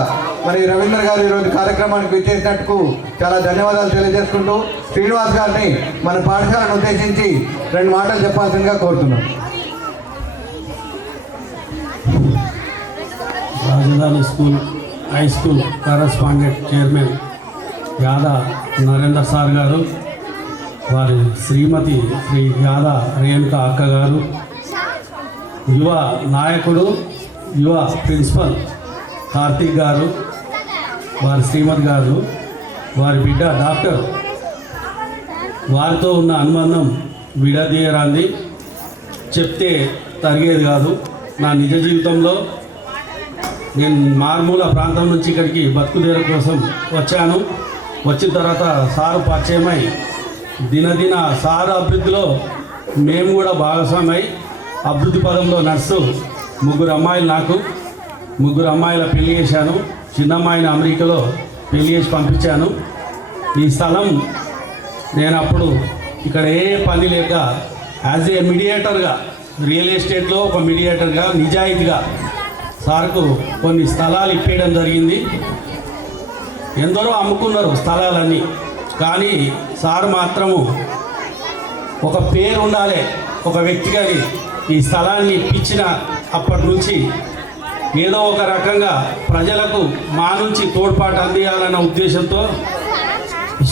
మరి రవీంద్ర గారు ఈరోజు కార్యక్రమానికి కృషి చేసినట్టుకు చాలా ధన్యవాదాలు తెలియజేసుకుంటూ శ్రీనివాస్ గారిని మన పాఠశాలను ఉద్దేశించి 2 మాటలు చెప్పాల్సిందిగా కోరుతున్నాం. Rajadhani school high school correspondent chairman Yada Narender sir గారు, వారి శ్రీమతి శ్రీ యాదా రేణుక అక్క గారు, యువ నాయకుడు యువ ప్రిన్సిపల్ కార్తీక్ గారు, వారి శ్రీమతి గారు, వారి బిడ్డ డాక్టర్, వారితో ఉన్న అనుబంధం విడదీయరాంది, చెప్తే తరిగేది కాదు. నా నిజ జీవితంలో నేను మారుమూల ప్రాంతం నుంచి ఇక్కడికి బతుకుదేర కోసం వచ్చాను. వచ్చిన తర్వాత సారు పరిచయమై దినదిన సారు అభివృద్ధిలో మేము కూడా భాగస్వామై అభివృద్ధి పదంలో నడుస్తూ 3 అమ్మాయిలు నాకు 3 అమ్మాయిల పెళ్లి చేశాను. చిన్న అమ్మాయిని అమెరికాలో పెళ్లి చేసి పంపించాను. ఈ స్థలం నేను అప్పుడు ఇక్కడ ఏ పని లేక యాజ్ ఏ మీడియేటర్గా, రియల్ ఎస్టేట్లో ఒక మీడియేటర్గా నిజాయితీగా సార్కు కొన్ని స్థలాలు ఇప్పేయడం జరిగింది. ఎందరో అమ్ముకున్నారు స్థలాలన్నీ, కానీ సార్ మాత్రము ఒక పేరు ఉండాలి ఒక వ్యక్తిగా ఈ స్థలాన్ని ఇప్పించిన అప్పటి నుంచి ఏదో ఒక రకంగా ప్రజలకు మా నుంచి తోడ్పాటు అందియాలన్న ఉద్దేశంతో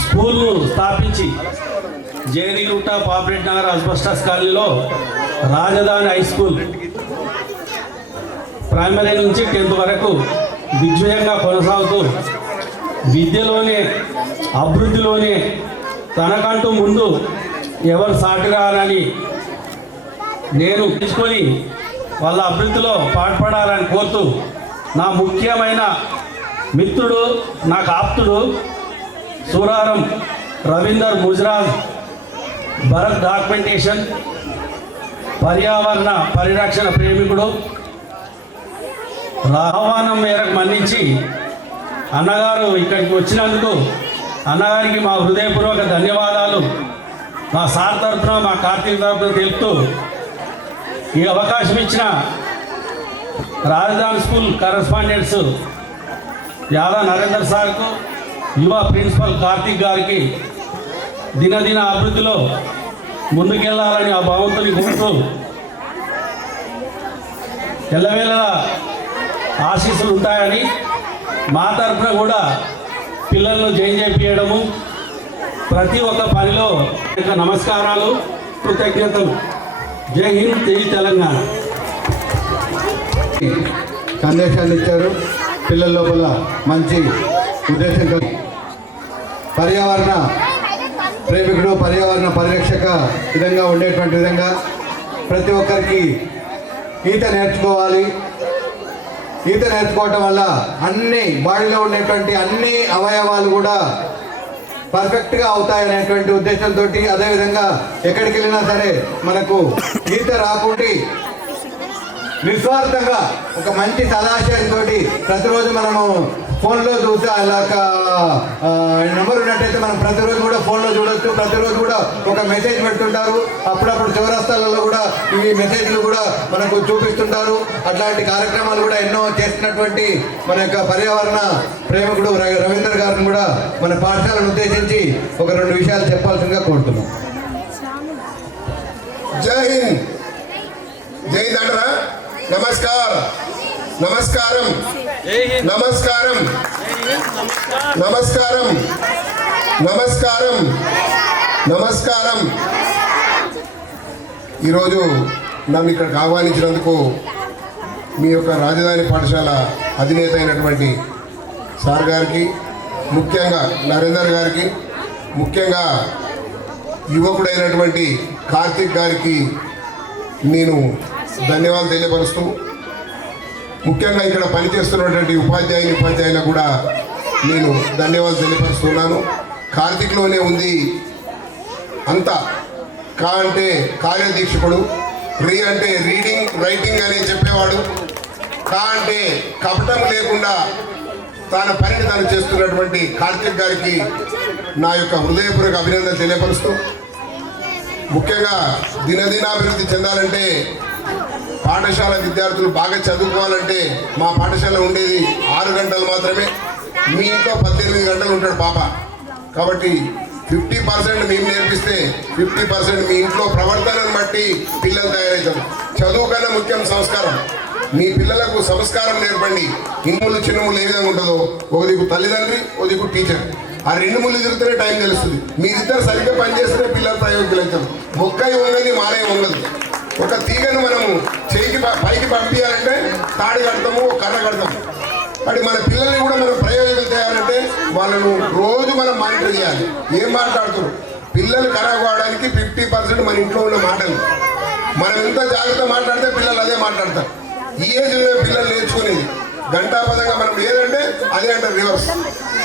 స్కూల్ను స్థాపించి జేడీగుట్ట, పాపరెడ్డి నగర్, అస్బస్టాస్ కాలనీలో రాజధాని హై స్కూల్ ప్రైమరీ నుంచి 10th వరకు దిగ్విజయంగా కొనసాగుతూ విద్యలోనే అభివృద్ధిలోనే తనకంటూ ముందు ఎవరు సాటి రారని నేను తీసుకొని వాళ్ళ అభివృద్ధిలో పాటుపడాలని కోరుతూ నా ముఖ్యమైన మిత్రుడు, నాకు ఆప్తుడు సూరారం రవీందర్ ముజరాజ్, భరత్ డాక్యుమెంటేషన్, పర్యావరణ పరిరక్షణ ప్రేమికుడు, ఆహ్వానం మేరకు మన్నించి అన్నగారు ఇక్కడికి వచ్చినందుకు అన్నగారికి మా హృదయపూర్వక ధన్యవాదాలు మా సార్ తరఫున, మా కార్తీక్ తరఫున తెలుపుతూ ఈ అవకాశం ఇచ్చిన రాజధాని స్కూల్ కరస్పాండెంట్స్ యాదా నరేందర్ సార్కు, యువ ప్రిన్సిపల్ కార్తీక్ గారికి దినదిన అభివృద్ధిలో ముందుకెళ్లాలని ఆ భగవంతుని కోరుతూ ఎల్లవేళలా ఆశీస్సులు ఉంటాయని మా తరఫున కూడా పిల్లలను జాయిన్ చేయించడము, ప్రతి ఒక్క పనిలో నమస్కారాలు, కృతజ్ఞతలు. జై హింద్, జై తెలంగాణ. సందేశాలు ఇచ్చారు. పిల్లల లోపల మంచి ఉద్దేశంతో పర్యావరణ ప్రేమికుడు, పర్యావరణ పరిరక్షక విధంగా ఉండేటువంటి విధంగా ప్రతి ఒక్కరికి ఈత నేర్చుకోవాలి. ఈత నేర్చుకోవటం వల్ల అన్ని బాడీలో ఉండేటువంటి అన్ని అవయవాలు కూడా పర్ఫెక్ట్గా అవుతాయనేటువంటి ఉద్దేశంతో, అదేవిధంగా ఎక్కడికి వెళ్ళినా సరే మనకు ఈత రాకుండా నిస్వార్థంగా ఒక మంచి సదాశయంతో ప్రతిరోజు మనము ఫోన్లో చూసి అలా నెంబర్ ఉన్నట్టయితే మనం ప్రతిరోజు కూడా ఫోన్లో చూడొచ్చు. ప్రతిరోజు కూడా ఒక మెసేజ్ పెడుతుంటారు. అప్పుడప్పుడు చౌరస్తాలలో కూడా ఇవి మెసేజ్లు కూడా మనకు చూపిస్తుంటారు. అట్లాంటి కార్యక్రమాలు కూడా ఎన్నో చేస్తున్నటువంటి మన యొక్క పర్యావరణ ప్రేమికుడు రవీందర్ గారిని కూడా మన పాఠశాలను ఉద్దేశించి ఒక 2 విషయాలు చెప్పాల్సిందిగా కోరుతున్నాం. జై హింద్, జై దండరా. నమస్కారం, నమస్కారం, నమస్కారం, నమస్కారం. నమస్కారం. నమస్కారం. ఈరోజు నన్ను ఇక్కడికి ఆహ్వానించినందుకు మీ యొక్క రాజధాని పాఠశాల అధినేత అయినటువంటి సార్ గారికి, ముఖ్యంగా నరేందర్ గారికి, ముఖ్యంగా యువకుడైనటువంటి కార్తిక్ గారికి నేను ధన్యవాదాలు తెలియపరుస్తూ, ముఖ్యంగా ఇక్కడ పనిచేస్తున్నటువంటి ఉపాధ్యాయులకు కూడా నేను ధన్యవాదాలు తెలియపరుస్తున్నాను. కార్తిక్లోనే ఉంది అంతా. కా అంటే కార్యదీక్షకుడు, రీ అంటే రీడింగ్ రైటింగ్ అని చెప్పేవాడు, కా అంటే కపటం లేకుండా తన పనిని తాను చేస్తున్నటువంటి కార్తిక్ గారికి నా యొక్క హృదయపూర్వక అభినందన తెలియపరుస్తూ, ముఖ్యంగా దినదినాభివృద్ధి చెందాలంటే పాఠశాల విద్యార్థులు బాగా చదువుకోవాలంటే మా పాఠశాల ఉండేది 6 గంటలు మాత్రమే. మీ ఇంట్లో 18 గంటలు ఉంటాడు పాప. కాబట్టి 50% మేము నేర్పిస్తే 50% మీ ఇంట్లో ప్రవర్తనను బట్టి పిల్లలు తయారవుతారు. చదువు కన్నా ముఖ్యం సంస్కారం. మీ పిల్లలకు సంస్కారం నేర్పండి. ఇన్ములు చిన్నములు ఏ విధంగా ఉంటుందో, ఒక దిక్కు తల్లిదండ్రి, ఒక దిక్కు టీచర్. ఆ 2 ముళ్ళు తిరుగుతూనే టైం తెలుస్తుంది. మీరిద్దరు సరిగ్గా పనిచేస్తే పిల్లలు ప్రయోజకులు అవుతారు. మొక్కై వంగది మానే వంగదు. ఒక తీగను మనము చేయికి పైకి పంపించాలంటే తాడి కడతాము, కర్ర కడతాము. కాబట్టి మన పిల్లల్ని కూడా మనం ప్రయోజకులు చేయాలంటే వాళ్ళను రోజు మనం మానిటర్ చేయాలి. ఏం మాట్లాడుతున్నారు పిల్లలు ఖరాబ్ కావడానికి 50% మన ఇంట్లో ఉన్న మాటలు. మనం ఎంత జాగ్రత్త మాట్లాడితే పిల్లలు అదే మాట్లాడతారు. ఈ ఏజ్లో పిల్లలు నేర్చుకునేది గంటాపదంగా మనం లేదంటే అదే అంటారు రివర్స్.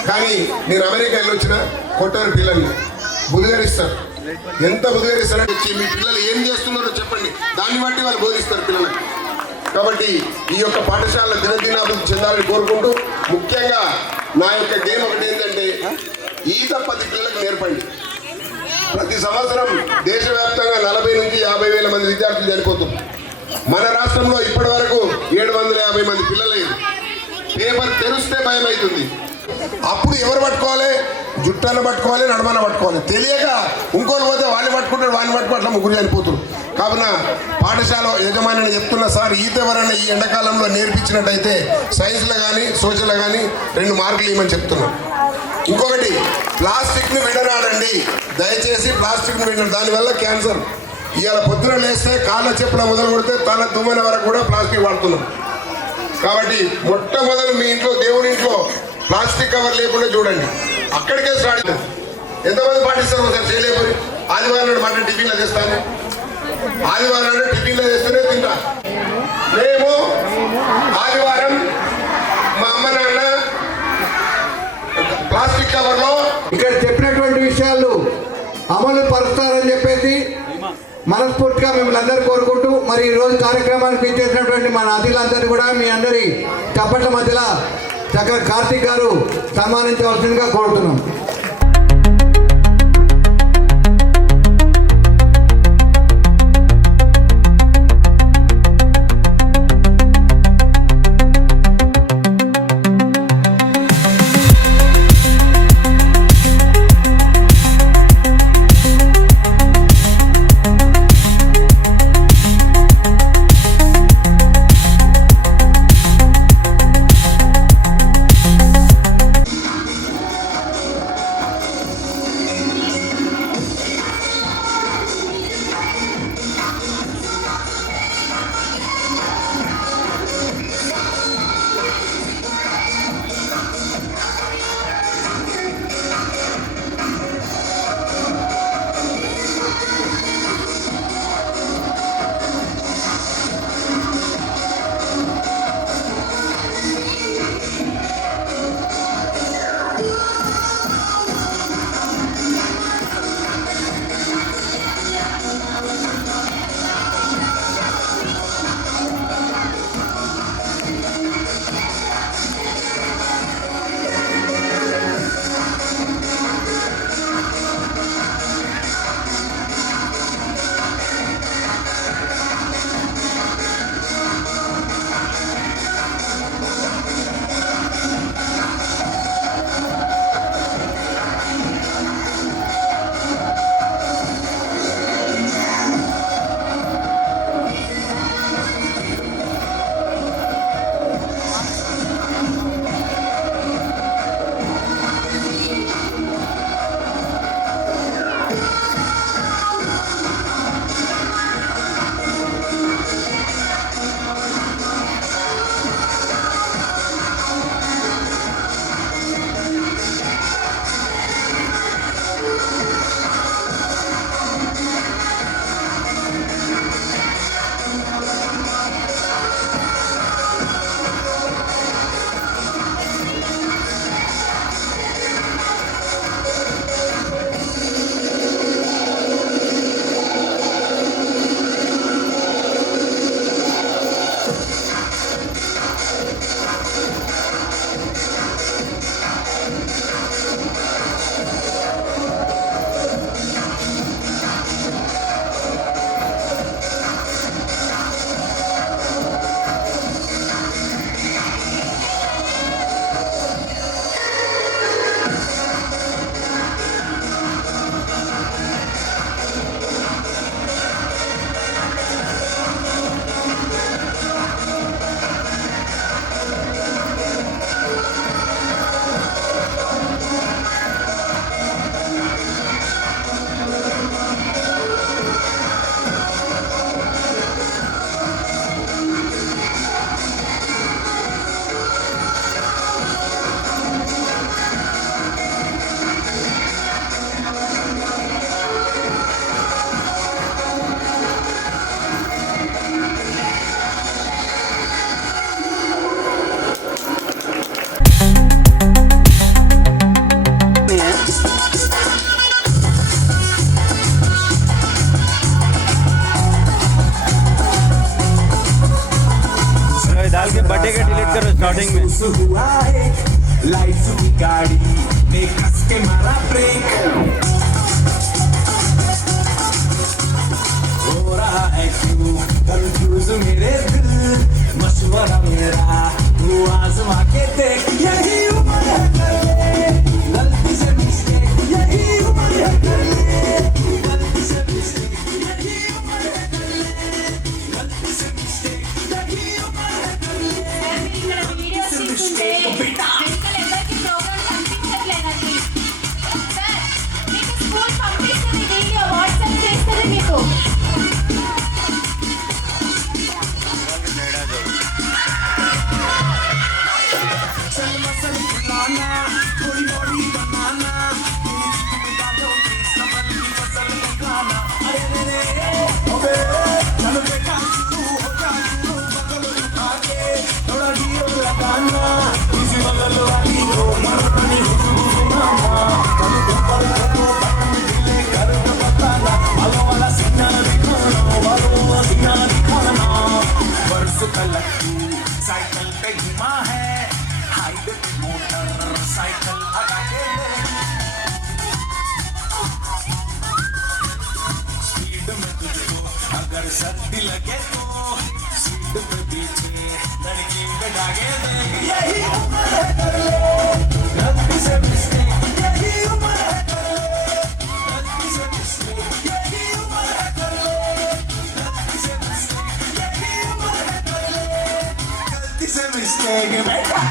కానీ నేను అమెరికా వెళ్ళొచ్చిన కొట్టారు పిల్లల్ని, బుధగరిస్తారు. ఎంత బుధగరిస్తారంటే వచ్చి మీ పిల్లలు ఏం చేస్తున్నారో చెప్పండి, దాన్ని బట్టి వాళ్ళు బోధిస్తారు పిల్లలకు. కాబట్టి ఈ యొక్క పాఠశాల దినదినాభివృద్ధి చెందాలని కోరుకుంటూ, ముఖ్యంగా నా యొక్క గేమ్ ఒకటి ఏంటంటే ఈత 10 పిల్లలకు నేర్పండి. ప్రతి సంవత్సరం దేశవ్యాప్తంగా 40 నుంచి 50 వేల మంది విద్యార్థులు చనిపోతున్నారు. మన రాష్ట్రంలో ఇప్పటి వరకు 750 మంది పిల్లలేదు. పేపర్ తెరిస్తే భయం అవుతుంది. అప్పుడు ఎవరు పట్టుకోవాలి? జుట్టాన్ని పట్టుకోవాలి, నడమన పట్టుకోవాలి. తెలియక ఇంకోళ్ళు పోతే వాళ్ళు పట్టుకుంటారు, వాళ్ళని పట్టుకో, అట్లా ముగ్గురు చనిపోతారు. కావున పాఠశాల యజమాని చెప్తున్నా, సార్ ఈత ఎవరైనా ఈ ఎండాకాలంలో నేర్పించినట్టయితే సైన్స్లో కానీ సోషల్లో కానీ 2 మార్కులు ఇవ్వమని చెప్తున్నాం. ఇంకొకటి, ప్లాస్టిక్ని విడనాడండి దయచేసి. ప్లాస్టిక్ని విడనాడు, దానివల్ల క్యాన్సర్. ఇవాళ పొద్దున లేస్తే కాళ్ళ చెప్పుల మొదలు కొడితే తల దుమ్మెన వరకు కూడా ప్లాస్టిక్ వాడుతున్నాం. కాబట్టి మొట్టమొదలు మీ ఇంట్లో, దేవుని ఇంట్లో ప్లాస్టిక్ కవర్ లేకుండా చూడండి. అక్కడికే స్టార్ట్ అవుతుంది. ఎంతమంది పాటిస్తారు ఒకసారి చేయలేకపోయి? ఆదివారం నాడు మటన్ టిఫిన్లో తెస్తాను, ఆదివారం నాడు టిఫిన్లో తెస్తేనే తింటా. మేము ఆదివారం మా అమ్మ నాన్న ప్లాస్టిక్ కవర్లో ఇక్కడ చెప్పినటువంటి విషయాలు అమలు పరుస్తారని చెప్పేసి మనస్ఫూర్తిగా మిమ్మల్ని అందరూ కోరుకుంటూ, మరి ఈరోజు కార్యక్రమానికి ఇచ్చేసినటువంటి మన అతిథులందరినీ కూడా మీ అందరి చప్పట్ల మధ్యలో చక్కగా కార్తిక్ గారు సన్మానించవలసిందిగా కోరుతున్నాం. करो स्टार्टिंग में हुआ है लाइफ की गाड़ी ने कस के मारा ब्रेक हो रहा है क्यों कंफ्यूज मेरे दिल मशवरा मेरा तू आजमा के देख यही उम्र है कर ले गलती से मिस्टेक यही उम्र है कर ले गलती से मिस्टेक यही उम्र है कर ले गलती से मिस्टेक यही उम्र है कर ले ఇక్కడ వీడియోస్ చూస్తుంటే మెడికల్ ఎవరికి ప్రోగ్రామ్ పంపించట్లేదండి సార్ మీకు స్కూల్ పంపిస్తుంది వీడియో వాట్సాప్ చేస్తుంది మీకు साइकिल पे घुमा है हाईवे पे मोटर साइकिल भगा के स्पीड में तुझको अगर सर्दी लगे तो सीट पे पीछे लड़की बैठा के देख यही उम्र है कर ले गलती से मिस्टेक यही उम्र है कर ले गलती से मिस्टेक यही उम्र है कर ले गलती से मिस्टेक यही उम्र है कर ले गलती से मिस्टेक बेटा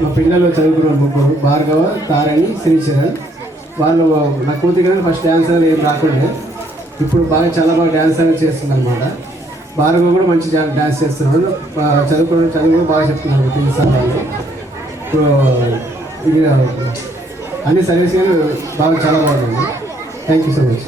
మా పిల్లలు చదువుకున్న ముగ్గురు భార్గవ తారణి శ్రీచరణ్ వాళ్ళు నా కూతురు ఫస్ట్ డ్యాన్స్ అనేది ఏం రాకుండా ఇప్పుడు చాలా బాగా డ్యాన్స్ అనేది చేస్తుంది అనమాట. భార్గవ కూడా మంచి డ్యాన్స్ చేస్తున్నాడు, చదువు బాగా చెప్తున్నాడు టీచర్ వాళ్ళు. ఇప్పుడు ఇది అన్ని సర్వీస్ బాగా చాలా బాగుంది. Thank you so much.